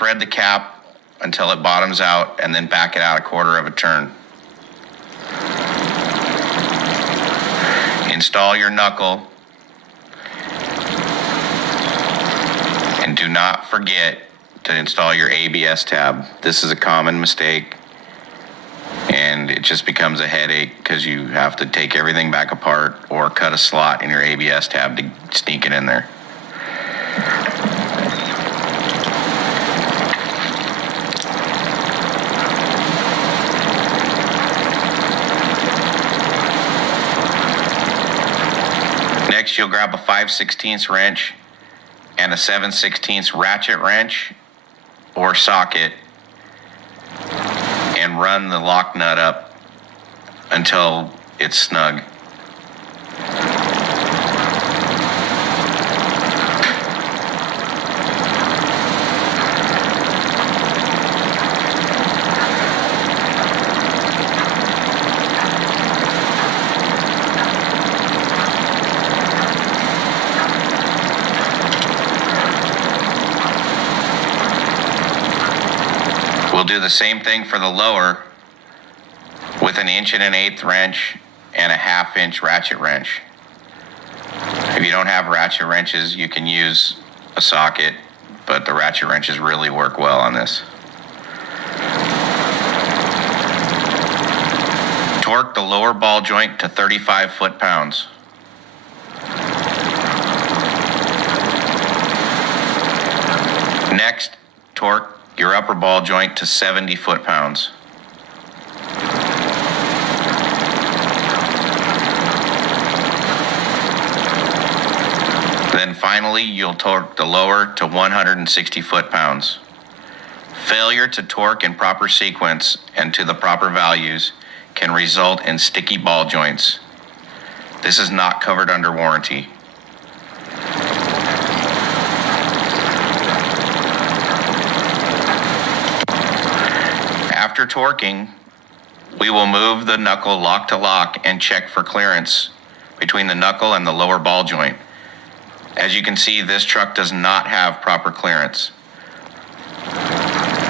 thread the cap until it bottoms out and then back it out a quarter of a turn. Install your knuckle and do not forget to install your ABS tab. This is a common mistake and it just becomes a headache because you have to take everything back apart or cut a slot in your ABS tab to sneak it in there. Next, you'll grab a 5/16 wrench and a 7/16 ratchet wrench or socket and run the lock nut up until it's snug. We'll do the same thing for the lower with an 1 1/8" wrench and a 1/2" ratchet wrench. If you don't have ratchet wrenches, you can use a socket, but the ratchet wrenches really work well on this. Torque the lower ball joint to 35 foot-pounds. Next, torque your upper ball joint to 70 foot-pounds. Then finally, you'll torque the lower to 160 foot-pounds. Failure to torque in proper sequence and to the proper values can result in sticky ball joints. This is not covered under warranty. After torquing, we will move the knuckle lock to lock and check for clearance between the knuckle and the lower ball joint. As you can see, this truck does not have proper clearance.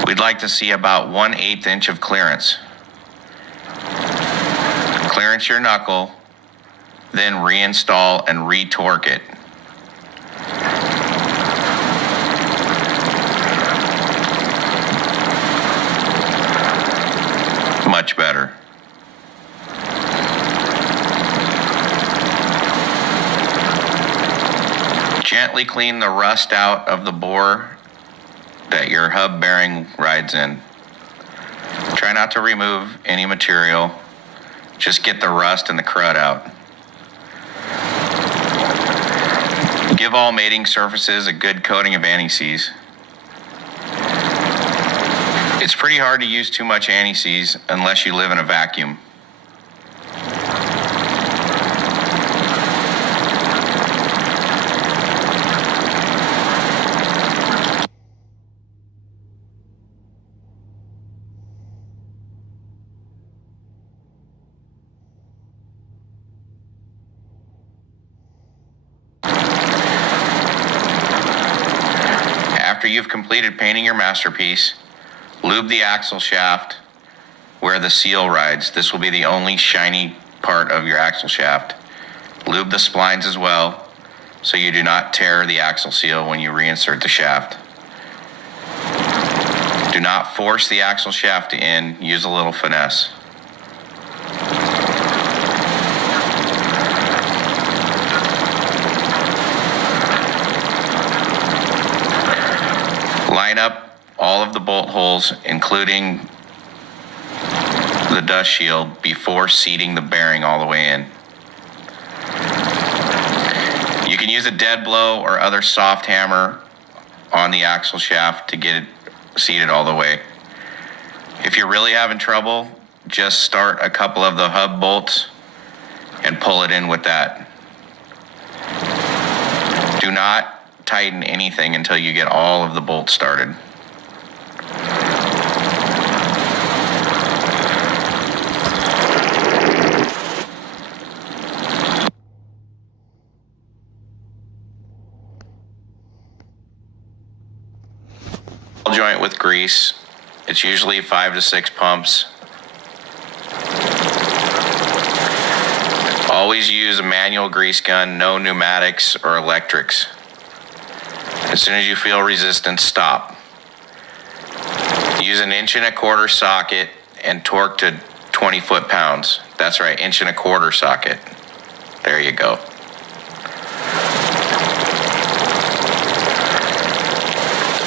We'd like to see about 1/8 inch of clearance. Clearance your knuckle, then reinstall and re-torque it. Much better. Gently clean the rust out of the bore that your hub bearing rides in. Try not to remove any material. Just get the rust and the crud out. Give all mating surfaces a good coating of anti-seize. It's pretty hard to use too much anti-seize unless you live in a vacuum. After you've completed painting your masterpiece, lube the axle shaft where the seal rides. This will be the only shiny part of your axle shaft. Lube the splines as well so you do not tear the axle seal when you reinsert the shaft. Do not force the axle shaft in, use a little finesse. Line up all of the bolt holes, including the dust shield, before seating the bearing all the way in. You can use a dead blow or other soft hammer on the axle shaft to get it seated all the way. If you're really having trouble, just start a couple of the hub bolts and pull it in with that. Do not tighten anything until you get all of the bolts started. Ball joint with grease. It's usually 5 to 6 pumps. Always use a manual grease gun, no pneumatics or electrics. As soon as you feel resistance, stop. Use an 1.25 inch socket and torque to 20 foot-pounds. That's right, 1.25 inch socket. There you go.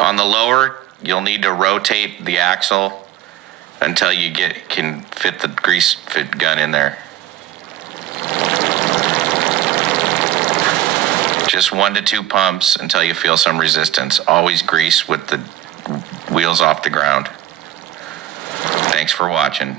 On the lower, you'll need to rotate the axle until you can fit the grease fit gun in there. Just 1 to 2 pumps until you feel some resistance. Always grease with the wheels off the ground. Thanks for watching.